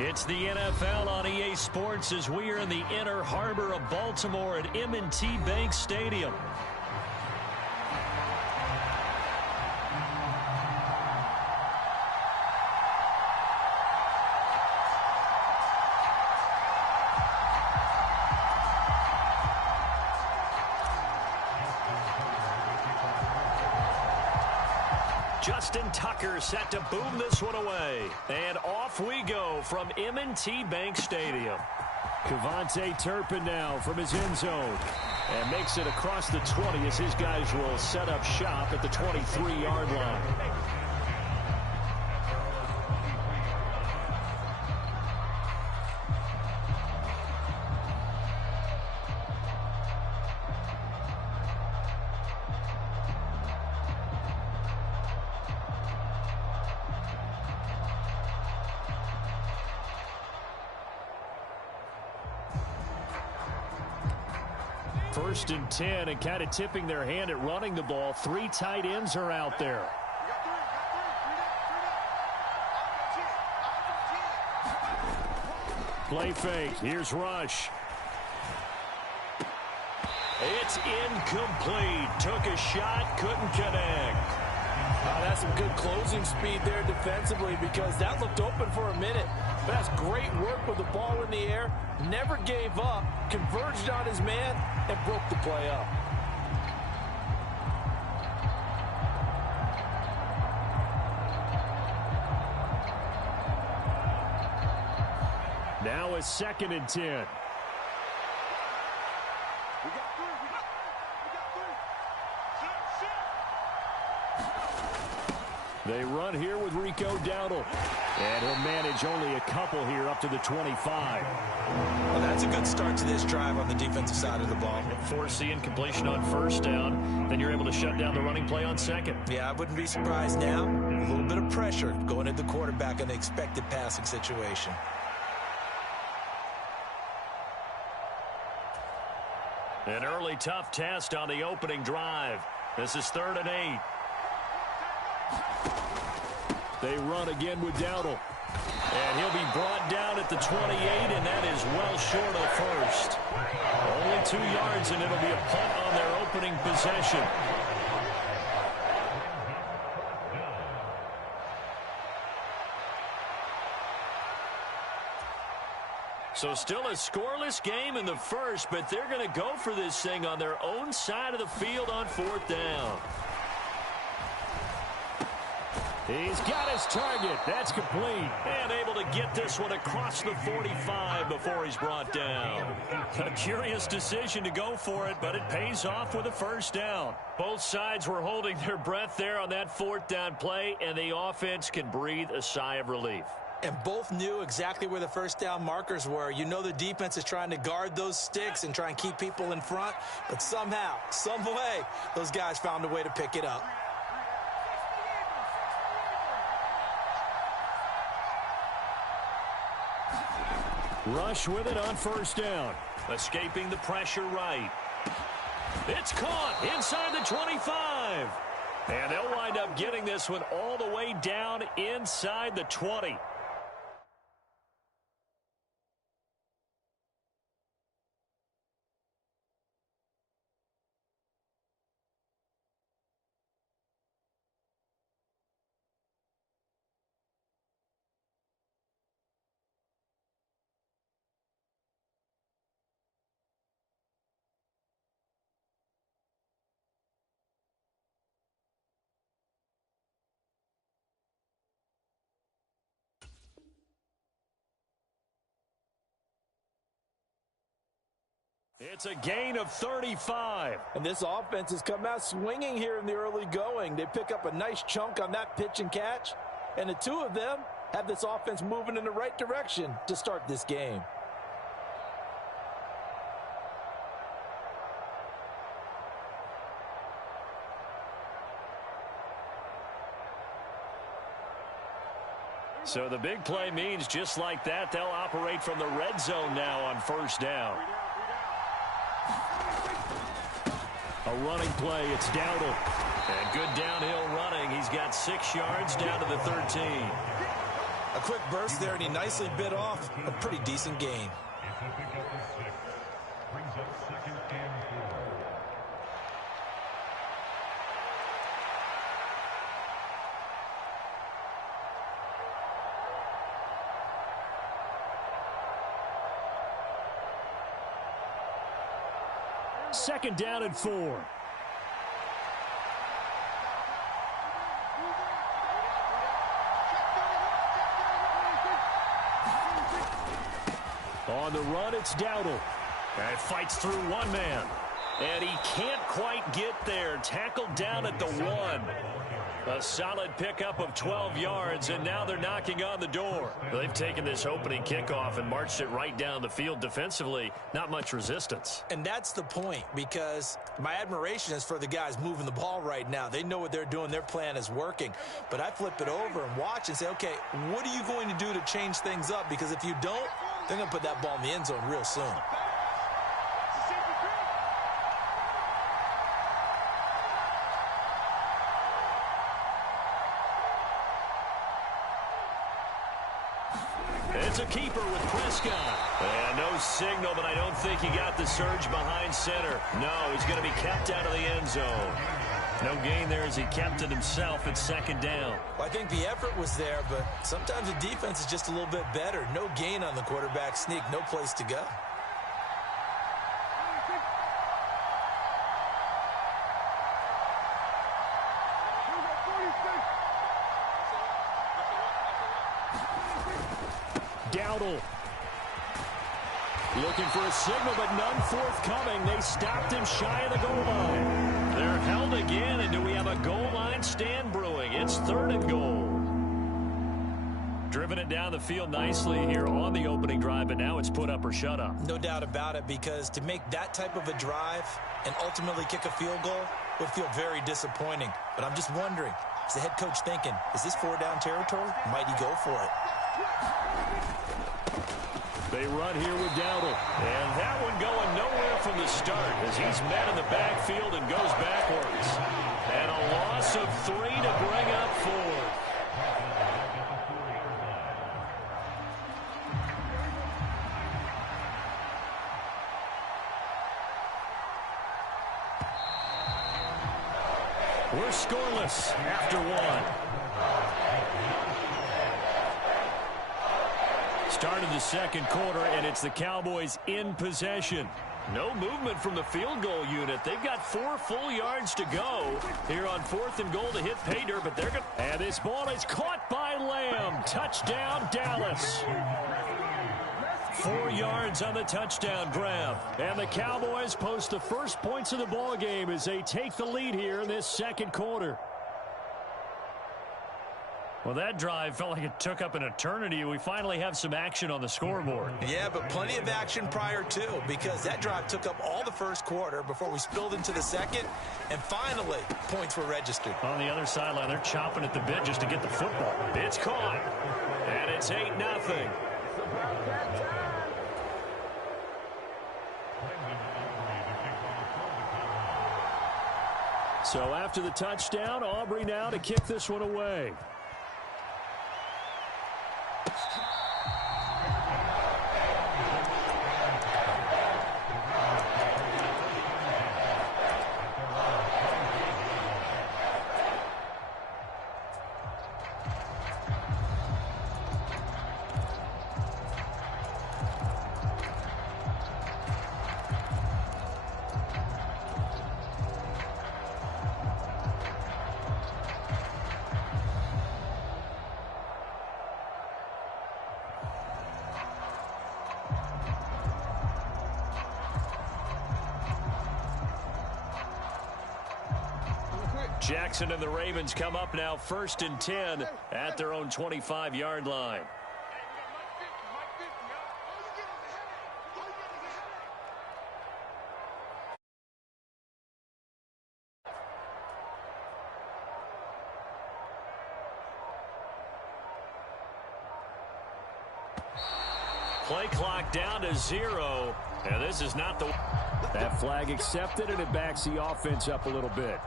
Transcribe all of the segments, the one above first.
It's the NFL on EA Sports as we are in the inner harbor of Baltimore at M&T Bank Stadium. Justin Tucker set to boom this one away. And off we go from M&T Bank Stadium. Kevontae Turpin now from his end zone. And makes it across the 20 as his guys will set up shop at the 23-yard line. First and 10, and kind of tipping their hand at running the ball. Three tight ends are out there. Play fake. Here's Rush. It's incomplete. Took a shot, couldn't connect. That's some good closing speed there defensively because that looked open for a minute. But that's great work with the ball in the air. Never gave up, converged on his man, and broke the play up. Now a 2nd and 10. They run here with Rico Dowdle. And he'll manage only a couple here up to the 25. Well, that's a good start to this drive on the defensive side of the ball. Force the incompletion on first down. Then you're able to shut down the running play on second. Yeah, I wouldn't be surprised now. A little bit of pressure going at the quarterback in the expected passing situation. An early tough test on the opening drive. This is 3rd and 8. They run again with Dowdle. And he'll be brought down at the 28, and that is well short of first. Only 2 yards, and it'll be a punt on their opening possession. So still a scoreless game in the first, but they're going to go for this thing on their own side of the field on 4th down. He's got his target. That's complete. And able to get this one across the 45 before he's brought down. A curious decision to go for it, but it pays off with a 1st down. Both sides were holding their breath there on that 4th down play, and the offense can breathe a sigh of relief. And both knew exactly where the 1st down markers were. You know the defense is trying to guard those sticks and try and keep people in front. But somehow, some way, those guys found a way to pick it up. Rush with it on 1st down. Escaping the pressure right. It's caught inside the 25. And they'll wind up getting this one all the way down inside the 20. It's a gain of 35. And this offense has come out swinging here in the early going. They pick up a nice chunk on that pitch and catch. And the two of them have this offense moving in the right direction to start this game. So the big play means just like that, they'll operate from the red zone now on 1st down. A running play, it's Dowdle. And good downhill running. He's got 6 yards down to the 13. A quick burst there, and he nicely bit off a pretty decent gain. Brings up 2nd and 4. Second down and 4. On the run, it's Dowdle. And fights through one man. And he can't quite get there. Tackled down at the 1. A solid pickup of 12 yards, and now they're knocking on the door. They've taken this opening kickoff and marched it right down the field defensively. Not much resistance. And that's the point, because my admiration is for the guys moving the ball right now. They know what they're doing. Their plan is working. But I flip it over and watch and say, okay, what are you going to do to change things up? Because if you don't, they're going to put that ball in the end zone real soon. It's a keeper with Prescott. And no signal, but I don't think he got the surge behind center. No, he's going to be kept out of the end zone. No gain there as he kept it himself at 2nd down. Well, I think the effort was there, but sometimes the defense is just a little bit better. No gain on the quarterback sneak, no place to go. Dowdle looking for a signal, but none forthcoming. They stopped him shy of the goal line. They're held again, and do we have a goal line stand brewing? It's 3rd and goal. Driven it down the field nicely here on the opening drive, but now it's put up or shut up. No doubt about it, because to make that type of a drive and ultimately kick a field goal would feel very disappointing. But I'm just wondering, is the head coach thinking, is this 4-down territory? Might he go for it? They run here with Dowdle. And that one going nowhere from the start as he's met in the backfield and goes backwards. And a loss of 3 to bring up 4th. We're scoreless after 1. Started the 2nd quarter, and it's the Cowboys in possession. No movement from the field goal unit. They've got 4 full yards to go here on 4th and goal to hit pay dirt, but they're going to... And this ball is caught by Lamb. Touchdown, Dallas. 4 yards on the touchdown grab. And the Cowboys post the first points of the ball game as they take the lead here in this 2nd quarter. Well, that drive felt like it took up an eternity. We finally have some action on the scoreboard. Yeah, but plenty of action prior to, because that drive took up all the 1st quarter before we spilled into the 2nd, and finally, points were registered. On the other sideline, they're chomping at the bit just to get the football. It's caught, and it's 8-0. So after the touchdown, Aubrey now to kick this one away. Jackson and the Ravens come up now 1st and 10 at their own 25-yard line. Play clock down to 0, and this is not the... That flag accepted, and it backs the offense up a little bit.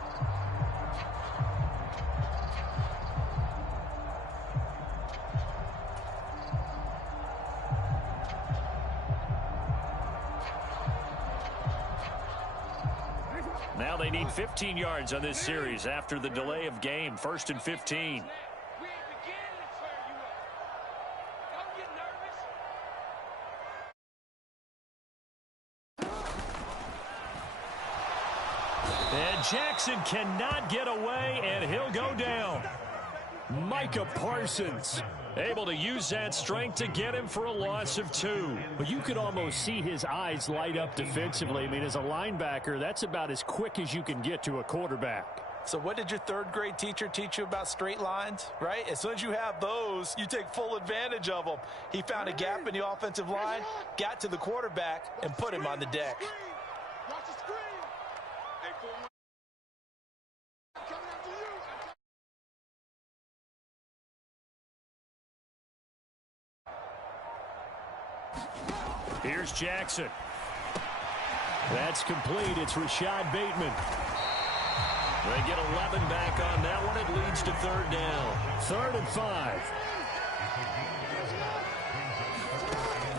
they need 15 yards on this series after the delay of game. 1st and 15. And Jackson cannot get away, and he'll go down. Micah Parsons able to use that strength to get him for a loss of 2. But you could almost see his eyes light up defensively. I mean, as a linebacker, that's about as quick as you can get to a quarterback. So what did your 3rd grade teacher teach you about straight lines, right? As soon as you have those, you take full advantage of them. He found a gap in the offensive line, got to the quarterback, and put him on the deck. Here's Jackson. That's complete. It's Rashad Bateman. They get 11 back on that one. It leads to 3rd down. 3rd and 5.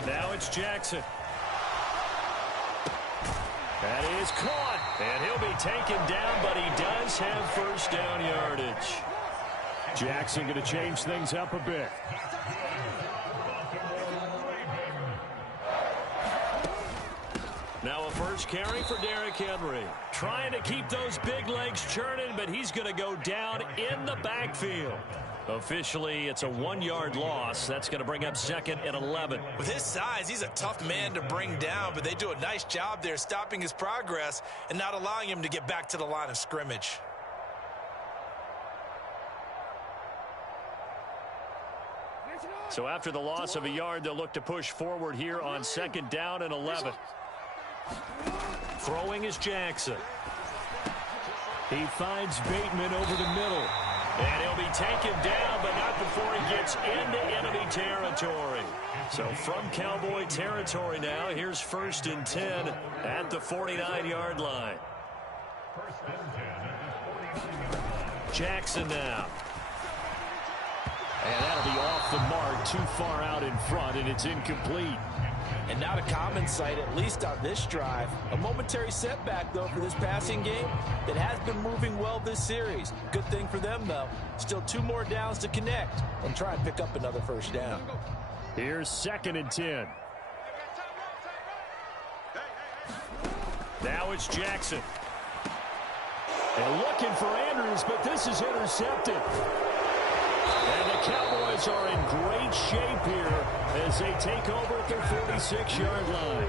Now it's Jackson. That is caught. And he'll be taken down, but he does have 1st down yardage. Jackson going to change things up a bit. Now a 1st carry for Derrick Henry. Trying to keep those big legs churning, but he's going to go down in the backfield. Officially, it's a 1-yard loss. That's going to bring up 2nd and 11. With his size, he's a tough man to bring down, but they do a nice job there stopping his progress and not allowing him to get back to the line of scrimmage. So after the loss of a yard, they'll look to push forward here on 2nd down and 11. Throwing is Jackson. He finds Bateman over the middle. And he'll be taken down, but not before he gets into enemy territory. So from Cowboy territory now, here's 1st and 10 at the 49-yard line. Jackson now. And that'll be off the mark, too far out in front, and it's incomplete. And not a common sight, at least on this drive. A momentary setback, though, for this passing game that has been moving well this series. Good thing for them, though. Still 2 more downs to connect and try and pick up another 1st down. Here's 2nd and 10. Now it's Jackson. And looking for Andrews, but this is intercepted. And the Cowboys are in great shape here as they take over at their 46-yard line.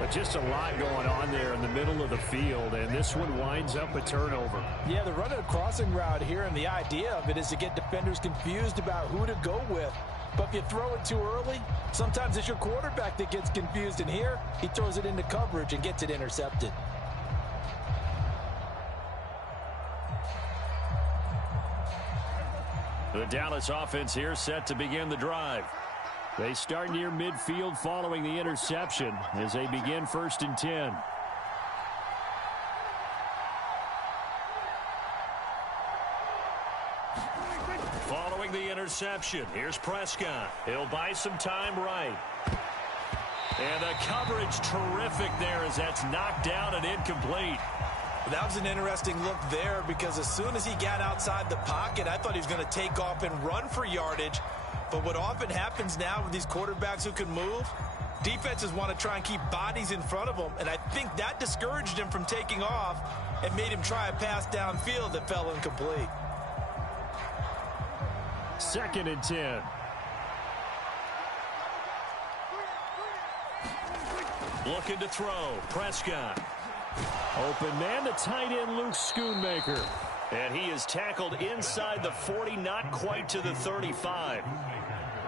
But just a lot going on there in the middle of the field, and this one winds up a turnover. Yeah, they're running a crossing route here, and the idea of it is to get defenders confused about who to go with. But if you throw it too early, sometimes it's your quarterback that gets confused, and here he throws it into coverage and gets it intercepted. The Dallas offense here set to begin the drive. They start near midfield following the interception as they begin 1st and 10. Following the interception, here's Prescott. He'll buy some time right. And the coverage terrific there as that's knocked down and incomplete. That was an interesting look there because as soon as he got outside the pocket, I thought he was going to take off and run for yardage. But what often happens now with these quarterbacks who can move, defenses want to try and keep bodies in front of them, and I think that discouraged him from taking off and made him try a pass downfield that fell incomplete. 2nd and 10. Looking to throw, Prescott. Open man, the tight end, Luke Schoonmaker. And he is tackled inside the 40, not quite to the 35.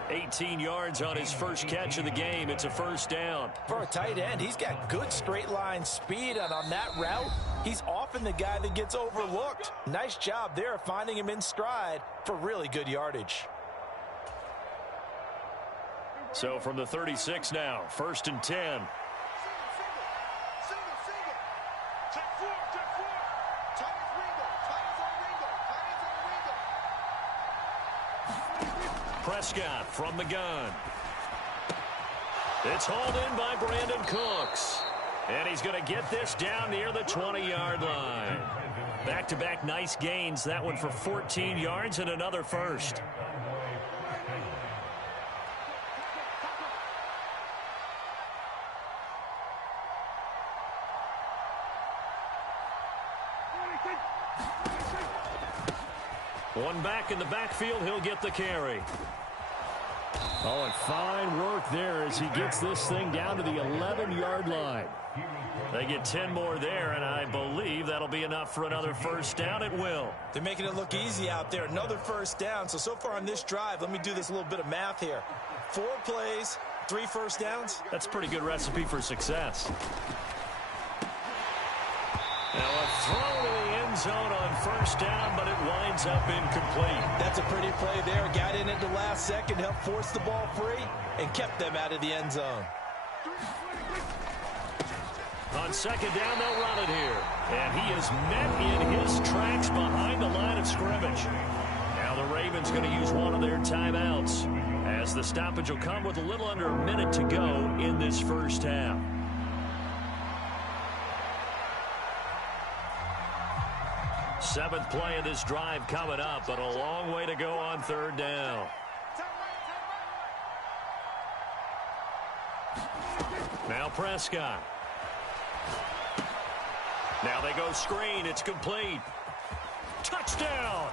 18 yards on his first catch of the game. It's a 1st down. For a tight end, he's got good straight line speed, and on that route, he's often the guy that gets overlooked. Nice job there finding him in stride for really good yardage. So from the 36 now, 1st and 10. Prescott from the gun. It's hauled in by Brandon Cooks. And he's going to get this down near the 20-yard line. Back-to-back nice gains. That one for 14 yards and another first. One back in the backfield. He'll get the carry. Oh, and fine work there as he gets this thing down to the 11-yard line. They get 10 more there, and I believe that'll be enough for another first down. It will. They're making it look easy out there. Another first down. So far on this drive, let me do this little bit of math here. 4 plays, 3 first downs. That's a pretty good recipe for success. Now a throw to the end zone on first down, but it winds up incomplete. That's a pretty play there. Got in at the last second, helped force the ball free, and kept them out of the end zone. On second down, they'll run it here. And he is met in his tracks behind the line of scrimmage. Now the Ravens going to use one of their timeouts, as the stoppage will come with a little under a minute to go in this first half. Seventh play of this drive coming up, but a long way to go on third down. Now Prescott. Now they go screen. It's complete. Touchdown.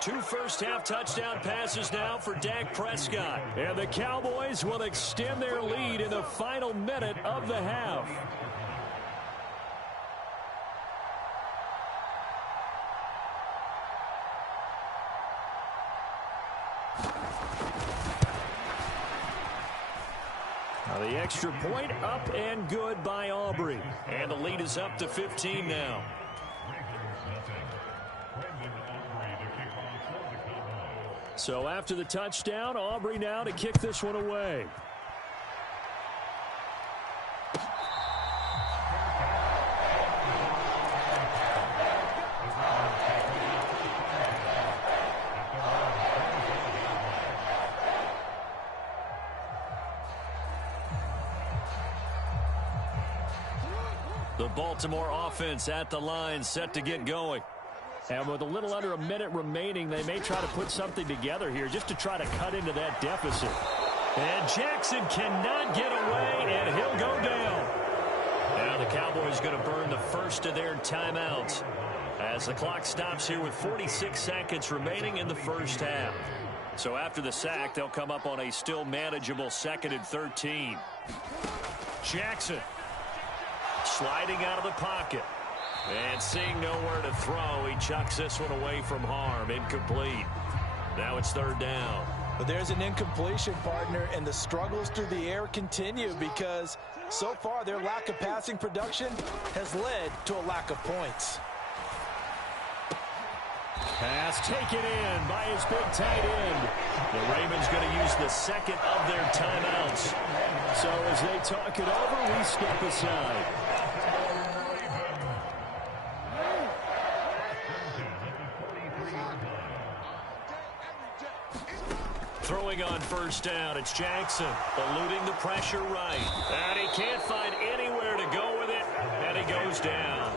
2 first-half touchdown passes now for Dak Prescott. And the Cowboys will extend their lead in the final minute of the half. The extra point up and good by Aubrey. And the lead is up to 15 now. So after the touchdown, Aubrey now to kick this one away. The Baltimore offense at the line, set to get going. And with a little under a minute remaining, they may try to put something together here just to try to cut into that deficit. And Jackson cannot get away, and he'll go down. Now the Cowboys going to burn the first of their timeouts as the clock stops here with 46 seconds remaining in the first half. So after the sack, they'll come up on a still manageable 2nd and 13. Jackson sliding out of the pocket. And seeing nowhere to throw, he chucks this one away from harm. Incomplete. Now it's third down. But there's an incompletion, partner, and the struggles through the air continue because so far their lack of passing production has led to a lack of points. Pass taken in by his big tight end. The Ravens going to use the second of their timeouts. So as they talk it over, we step aside. Throwing on first down, it's Jackson, eluding the pressure right. And he can't find anywhere to go with it, and he goes down.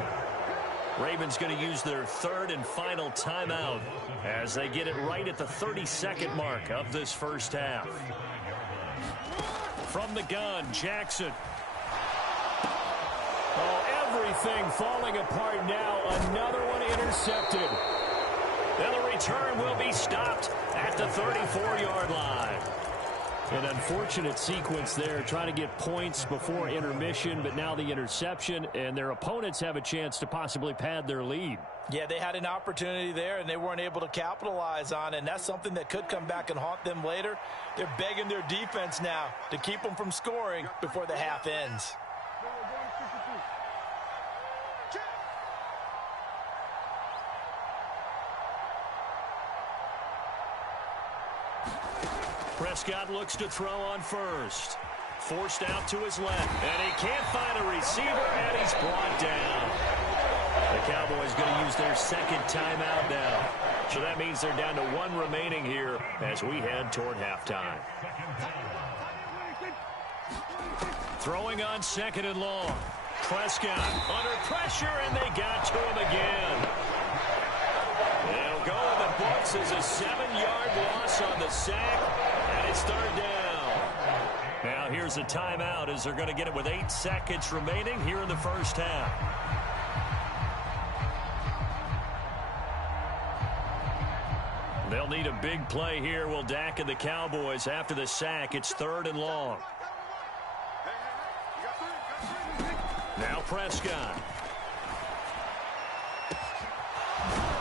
Ravens going to use their third and final timeout as they get it right at the 32nd mark of this first half. From the gun, Jackson. Oh, everything falling apart now. Another one intercepted. And the return will be stopped at the 34-yard line. An unfortunate sequence there, trying to get points before intermission, but now the interception, and their opponents have a chance to possibly pad their lead. Yeah, they had an opportunity there, and they weren't able to capitalize on it, and that's something that could come back and haunt them later. They're begging their defense now to keep them from scoring before the half ends. Prescott looks to throw on first. Forced out to his left. And he can't find a receiver, and he's brought down. The Cowboys going to use their second timeout now. So that means they're down to 1 remaining here as we head toward halftime. Throwing on 2nd and long. Prescott under pressure, and they got to him again. It'll go in the books as a 7-yard loss on the sack, and it's 3rd down. Now here's a timeout as they're going to get it with 8 seconds remaining here in the first half. They'll need a big play here. Will Dak and the Cowboys after the sack. It's 3rd and long. Now Prescott.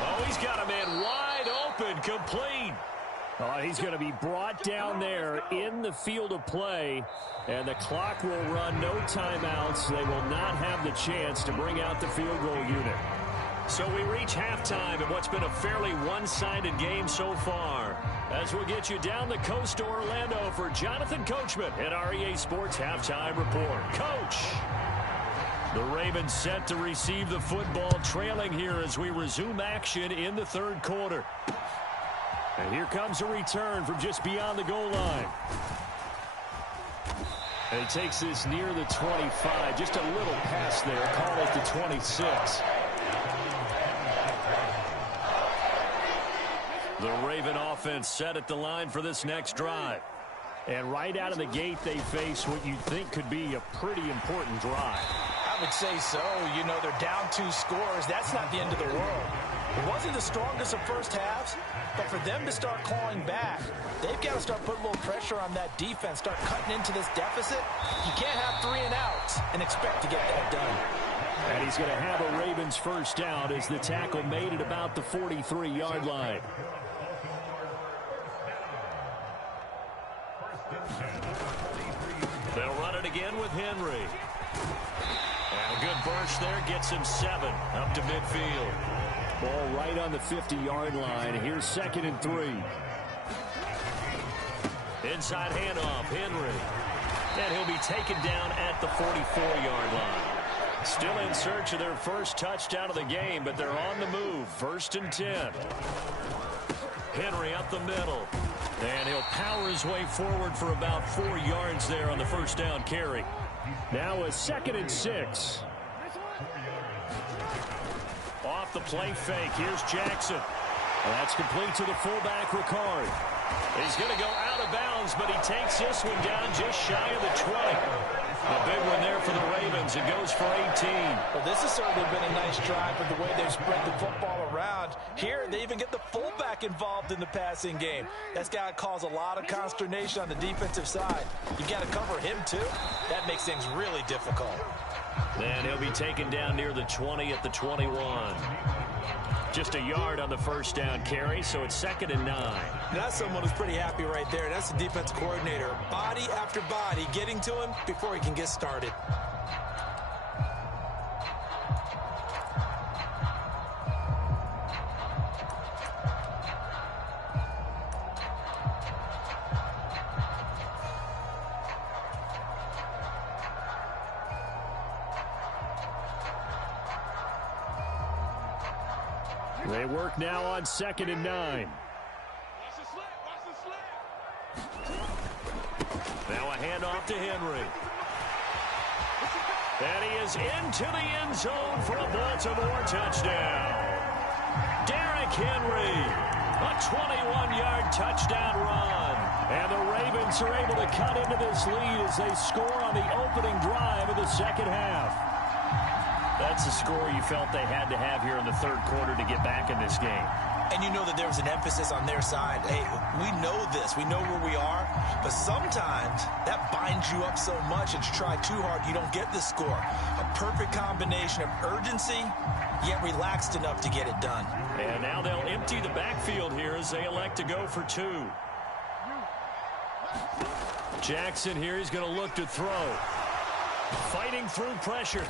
Oh, he's got a man wide open, complete. Oh, he's going to be brought down there in the field of play, and the clock will run. No timeouts. They will not have the chance to bring out the field goal unit. So we reach halftime in what's been a fairly one-sided game so far. As we'll get you down the coast to Orlando for Jonathan Coachman at our EA Sports Halftime Report. Coach! The Ravens set to receive the football, trailing here as we resume action in the 3rd quarter. And here comes a return from just beyond the goal line. And he takes this near the 25. Just a little pass there. Call it the 26. The Raven offense set at the line for this next drive. And right out of the gate, they face what you'd think could be a pretty important drive. I would say so. You know, they're down 2 scores. That's not the end of the world. It wasn't the strongest of first halves, but for them to start clawing back, they've got to start putting a little pressure on that defense, start cutting into this deficit. You can't have 3 and outs and expect to get that done. And he's going to have a Ravens first down as the tackle made at about the 43-yard line. They'll run it again with Henry. And a good burst there gets him 7 up to midfield. Ball right on the 50-yard line. Here's 2nd and 3. Inside handoff, Henry. And he'll be taken down at the 44-yard line. Still in search of their first touchdown of the game, but they're on the move. 1st and 10. Henry up the middle. And he'll power his way forward for about 4 yards there on the first down carry. Now a 2nd and 6. Off the play fake, here's Jackson. That's complete to the fullback, Ricard. He's going to go out of bounds, but he takes this one down just shy of the 20. A big one there for the Ravens. It goes for 18. Well, this has certainly been a nice drive with the way they've spread the football around. Here, they even get the fullback involved in the passing game. That's got to cause a lot of consternation on the defensive side. You've got to cover him, too. That makes things really difficult. And he'll be taken down near the 20 at the 21. Just a yard on the first down carry, so it's 2nd and 9. That's someone who's pretty happy right there. That's the defense coordinator. Body after body getting to him before he can get started. They work now on 2nd and 9. Now a handoff to Henry. And he is into the end zone for a Baltimore touchdown. Derrick Henry, a 21-yard touchdown run. And the Ravens are able to cut into this lead as they score on the opening drive of the second half. That's a score you felt they had to have here in the 3rd quarter to get back in this game. And you know that there was an emphasis on their side. Hey, we know this. We know where we are. But sometimes that binds you up so much and you try too hard, you don't get the score. A perfect combination of urgency, yet relaxed enough to get it done. And now they'll empty the backfield here as they elect to go for 2. Jackson here, he's going to look to throw. Fighting through pressure.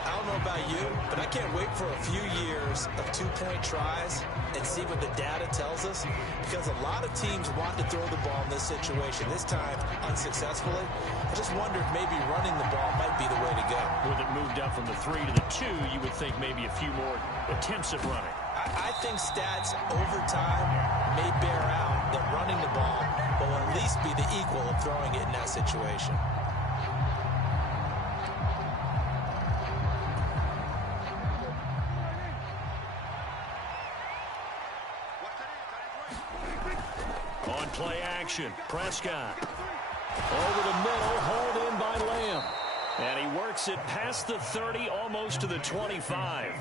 I don't know about you, but I can't wait for a few years of 2-point tries and see what the data tells us, because a lot of teams want to throw the ball in this situation, this time unsuccessfully. I just wonder if maybe running the ball might be the way to go. With it moved up from the 3 to the 2, you would think maybe a few more attempts at running. I think stats over time may bear out that running the ball but will at least be the equal of throwing it in that situation. On play action, Prescott. Over the middle, hauled in by Lamb. And he works it past the 30, almost to the 25.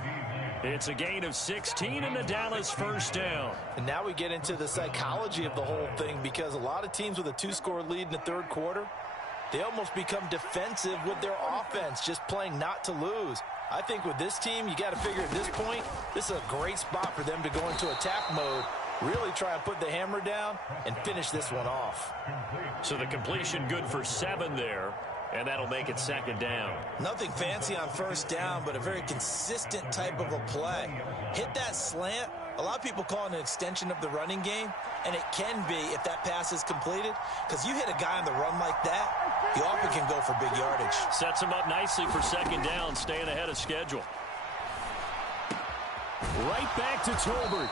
It's a gain of 16 and a Dallas first down. And now we get into the psychology of the whole thing, because a lot of teams with a 2-score lead in the third quarter, they almost become defensive with their offense, just playing not to lose. I think with this team, you got to figure at this point, this is a great spot for them to go into attack mode, really try and put the hammer down and finish this one off. So the completion good for 7 there, and that'll make it second down. Nothing fancy on first down, but a very consistent type of a play. Hit that slant. A lot of people call it an extension of the running game, and it can be if that pass is completed, because you hit a guy on the run like that, he often can go for big yardage. Sets him up nicely for second down, staying ahead of schedule. Right back to Tolbert.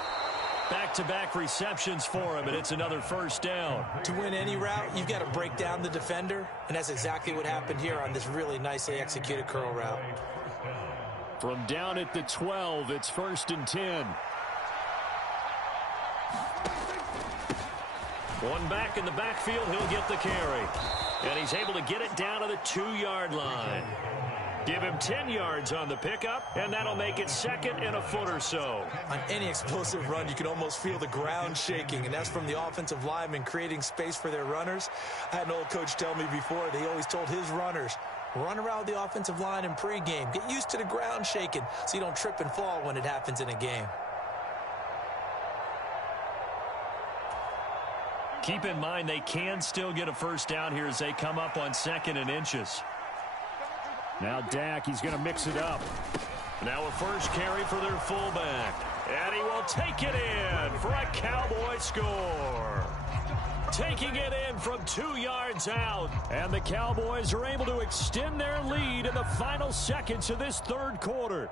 Back-to-back receptions for him, and it's another first down. To win any route, you've got to break down the defender, and that's exactly what happened here on this really nicely executed curl route. From down at the 12, it's 1st and 10. One back in the backfield, he'll get the carry. And he's able to get it down to the 2-yard line. Give him 10 yards on the pickup, and that'll make it second and a foot or so. On any explosive run, you can almost feel the ground shaking, and that's from the offensive linemen creating space for their runners. I had an old coach tell me before, they always told his runners, run around the offensive line in pregame. Get used to the ground shaking so you don't trip and fall when it happens in a game. Keep in mind they can still get a first down here as they come up on 2nd and inches. Now Dak, he's going to mix it up. Now a first carry for their fullback. And he will take it in for a Cowboy score. Taking it in from 2 yards out. And the Cowboys are able to extend their lead in the final seconds of this third quarter.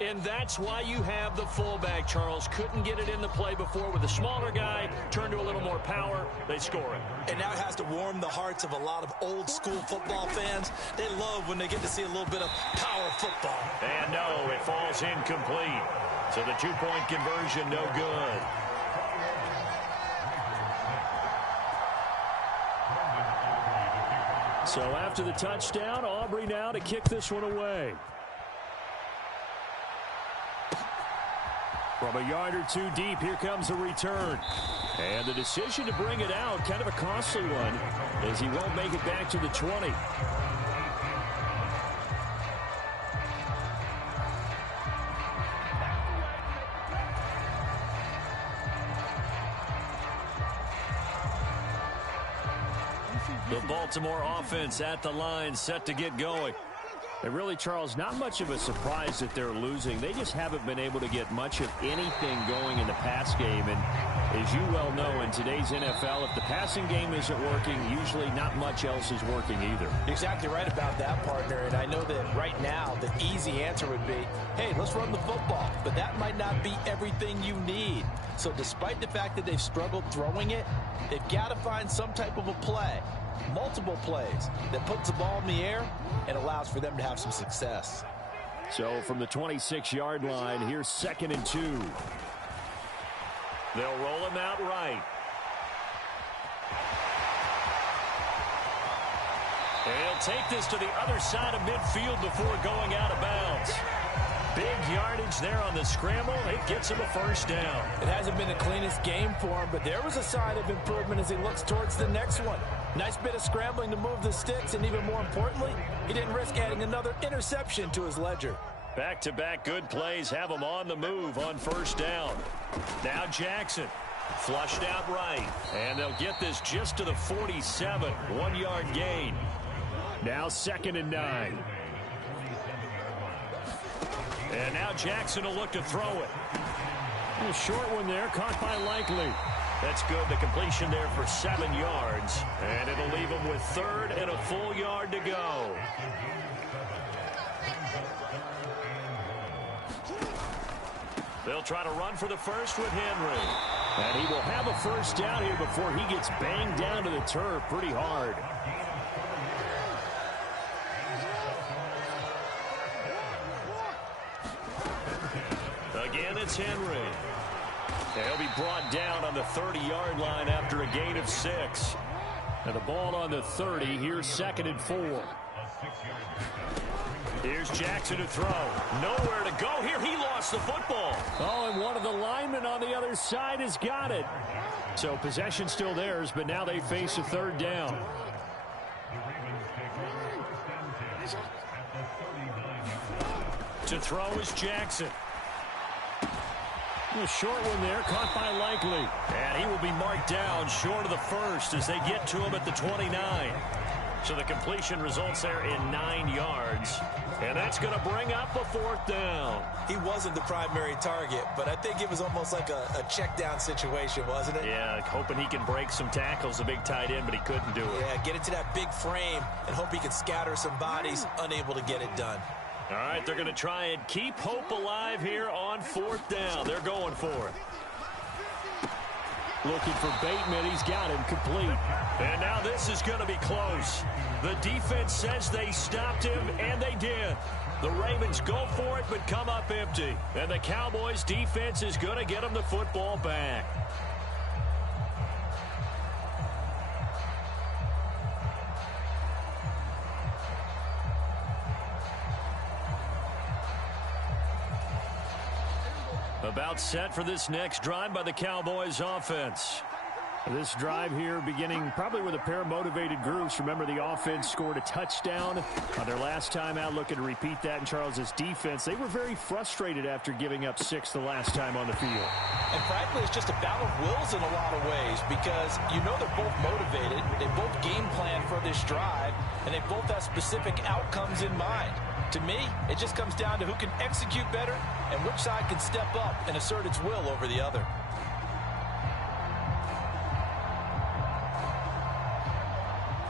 And that's why you have the fullback, Charles. Couldn't get it in the play before with a smaller guy. Turned to a little more power. They score it. And now it has to warm the hearts of a lot of old-school football fans. They love when they get to see a little bit of power football. And no, it falls incomplete. So the 2-point conversion, no good. So after the touchdown, Aubrey now to kick this one away. From a yard or 2 deep, here comes a return. And the decision to bring it out, kind of a costly one, as he won't make it back to the 20. The Baltimore offense at the line, set to get going. And really, Charles, not much of a surprise that they're losing. They just haven't been able to get much of anything going in the pass game. And as you well know, in today's NFL, if the passing game isn't working, usually not much else is working either. You're exactly right about that, partner. And I know that right now the easy answer would be, hey, let's run the football. But that might not be everything you need. So despite the fact that they've struggled throwing it, they've got to find some type of a play, multiple plays, that puts the ball in the air and allows for them to have some success. So from the 26-yard line, here's 2nd and 2. They'll roll him out right. And he'll take this to the other side of midfield before going out of bounds. Big yardage there on the scramble. It gets him a first down. It hasn't been the cleanest game for him, but there was a sign of improvement as he looks towards the next one. Nice bit of scrambling to move the sticks, and even more importantly, he didn't risk adding another interception to his ledger. Back-to-back good plays have him on the move on first down. Now Jackson, flushed out right, and they'll get this just to the 47, 1-yard gain. Now 2nd and 9. And now Jackson will look to throw it. A short one there, caught by Likely. That's good. The completion there for 7 yards. And it'll leave him with 3rd and a full yard to go. They'll try to run for the first with Henry. And he will have a first down here before he gets banged down to the turf pretty hard. Again, it's Henry. And he'll be brought down on the 30-yard line after a gain of 6. And the ball on the 30. Here's 2nd and 4. Here's Jackson to throw. Nowhere to go here. He lost the football. Oh, and one of the linemen on the other side has got it. So possession still theirs, but now they face a 3rd down. To throw is Jackson. A short one there, caught by Likely. And he will be marked down short of the first as they get to him at the 29. So the completion results there in 9 yards. And that's going to bring up a 4th down. He wasn't the primary target, but I think it was almost like a check down situation, wasn't it? Yeah, hoping he can break some tackles, a big tight end, but he couldn't do it. Yeah, get into that big frame and hope he can scatter some bodies, unable to get it done. All right, they're going to try and keep hope alive here on 4th down. They're going for it. Looking for Bateman. He's got him complete. And now this is going to be close. The defense says they stopped him, and they did. The Ravens go for it, but come up empty. And the Cowboys' defense is going to get them the football back. About set for this next drive by the Cowboys offense. This drive here beginning probably with a pair of motivated groups. Remember, the offense scored a touchdown on their last time out, looking to repeat that in Charles's defense. They were very frustrated after giving up 6 the last time on the field. And frankly, it's just a battle of wills in a lot of ways because you know they're both motivated. They both game plan for this drive, and they both have specific outcomes in mind. To me, it just comes down to who can execute better and which side can step up and assert its will over the other.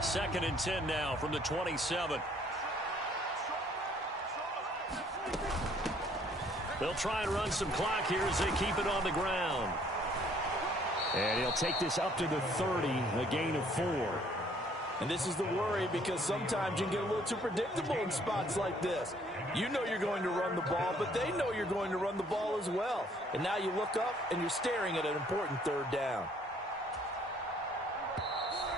Second and 10 now from the 27. They'll try and run some clock here as they keep it on the ground. And he'll take this up to the 30, a gain of 4. And this is the worry because sometimes you can get a little too predictable in spots like this. You know you're going to run the ball, but they know you're going to run the ball as well. And now you look up and you're staring at an important 3rd down.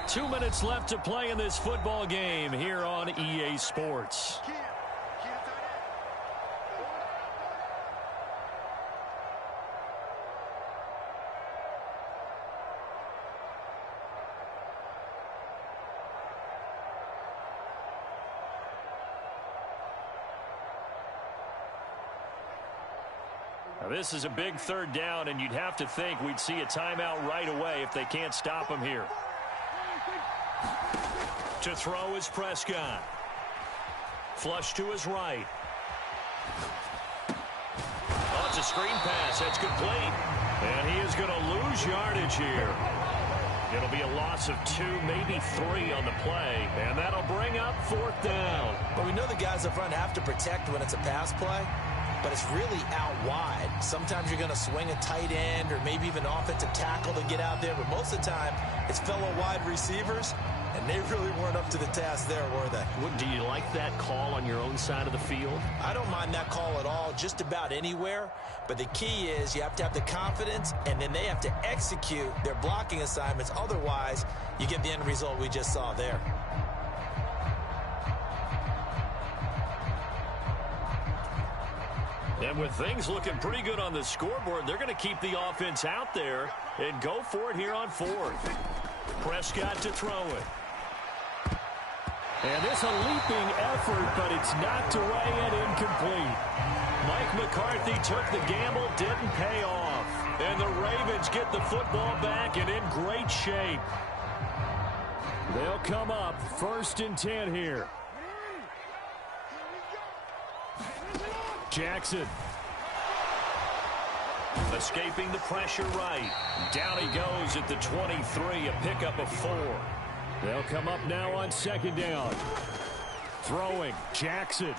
2 minutes left to play in this football game here on EA Sports. Now this is a big 3rd down, and you'd have to think we'd see a timeout right away if they can't stop him here. To throw is Prescott. Flush to his right. Oh, it's a screen pass. That's complete. And he is going to lose yardage here. It'll be a loss of 2, maybe 3 on the play. And that'll bring up 4th down. But we know the guys up front have to protect when it's a pass play. But it's really out wide. Sometimes you're going to swing a tight end or maybe even offensive tackle to get out there. But most of the time, it's fellow wide receivers. And they really weren't up to the task there, were they? Do you like that call on your own side of the field? I don't mind that call at all, just about anywhere. But the key is you have to have the confidence, and then they have to execute their blocking assignments. Otherwise, you get the end result we just saw there. And with things looking pretty good on the scoreboard, they're going to keep the offense out there and go for it here on 4th. Prescott to throw it. And this a leaping effort, but it's knocked away and incomplete. Mike McCarthy took the gamble, didn't pay off. And the Ravens get the football back and in great shape. They'll come up 1st and 10 here. Jackson. Escaping the pressure right. Down he goes at the 23, a pickup of 4. They'll come up now on 2nd down. Throwing, Jackson.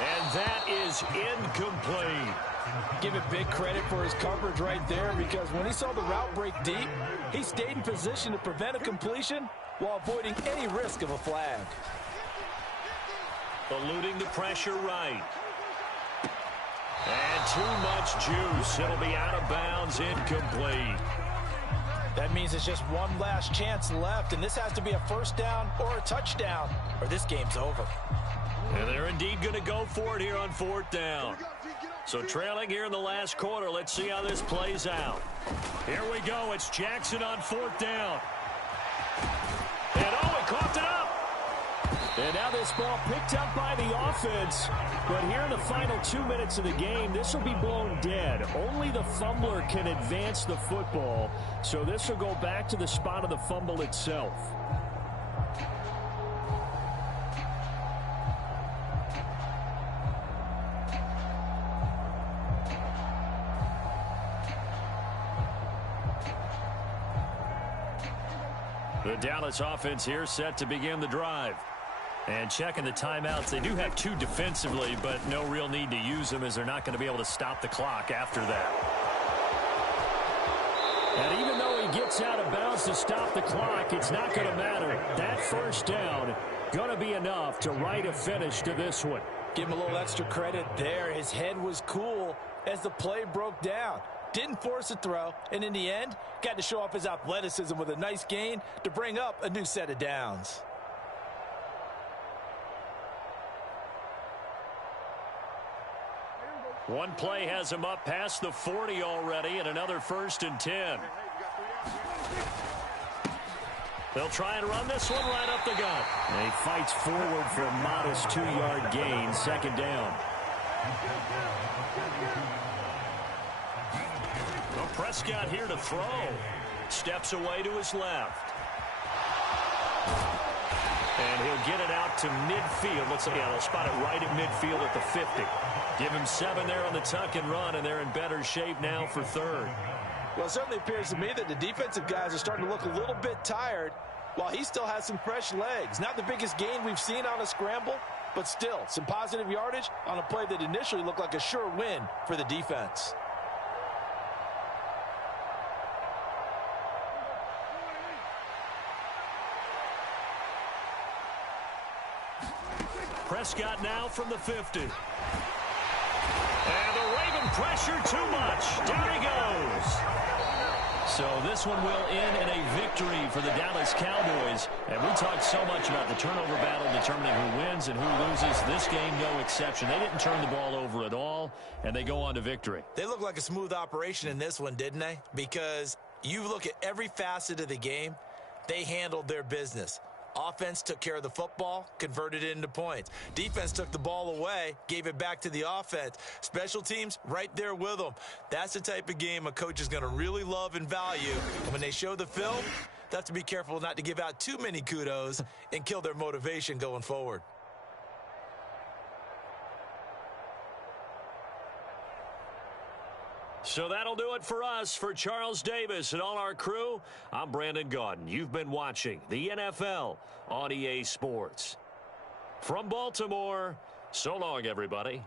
And that is incomplete. Give it big credit for his coverage right there, because when he saw the route break deep, he stayed in position to prevent a completion while avoiding any risk of a flag. Eluding the pressure right. And too much juice. It'll be out of bounds, incomplete. That means it's just one last chance left, and this has to be a first down or a touchdown, or this game's over. And they're indeed going to go for it here on 4th down. So trailing here in the last quarter, let's see how this plays out. Here we go. It's Jackson on 4th down. And he coughed it up. And now this ball picked up by the offense. But here in the final 2 minutes of the game, this will be blown dead. Only the fumbler can advance the football. So this will go back to the spot of the fumble itself. The Dallas offense here set to begin the drive. And checking the timeouts, they do have 2 defensively, but no real need to use them as they're not going to be able to stop the clock after that. And even though he gets out of bounds to stop the clock, it's not going to matter. That first down going to be enough to write a finish to this one. Give him a little extra credit there. His head was cool as the play broke down. Didn't force a throw, and in the end, got to show off his athleticism with a nice gain to bring up a new set of downs. One play has him up past the 40 already, and another 1st and 10. They'll try and run this one right up the gut. And he fights forward for a modest 2-yard gain, 2nd down. Well, Prescott here to throw. Steps away to his left. And he'll get it out to midfield. Looks like they'll spot it right at midfield at the 50. Give him 7 there on the tuck and run, and they're in better shape now for 3rd. Well, it certainly appears to me that the defensive guys are starting to look a little bit tired while he still has some fresh legs. Not the biggest gain we've seen on a scramble, but still some positive yardage on a play that initially looked like a sure win for the defense. Prescott now from the 50. And the Raven pressure too much. Down he goes. So this one will end in a victory for the Dallas Cowboys. And we talked so much about the turnover battle determining who wins and who loses. This game, no exception. They didn't turn the ball over at all, and they go on to victory. They look like a smooth operation in this one, didn't they? Because you look at every facet of the game, they handled their business. Offense took care of the football, converted it into points. Defense took the ball away, gave it back to the offense. Special teams, right there with them. That's the type of game a coach is going to really love and value. And when they show the film, they have to be careful not to give out too many kudos and kill their motivation going forward. So that'll do it for us. For Charles Davis and all our crew, I'm Brandon Gaudin. You've been watching the NFL on EA Sports. From Baltimore, so long, everybody.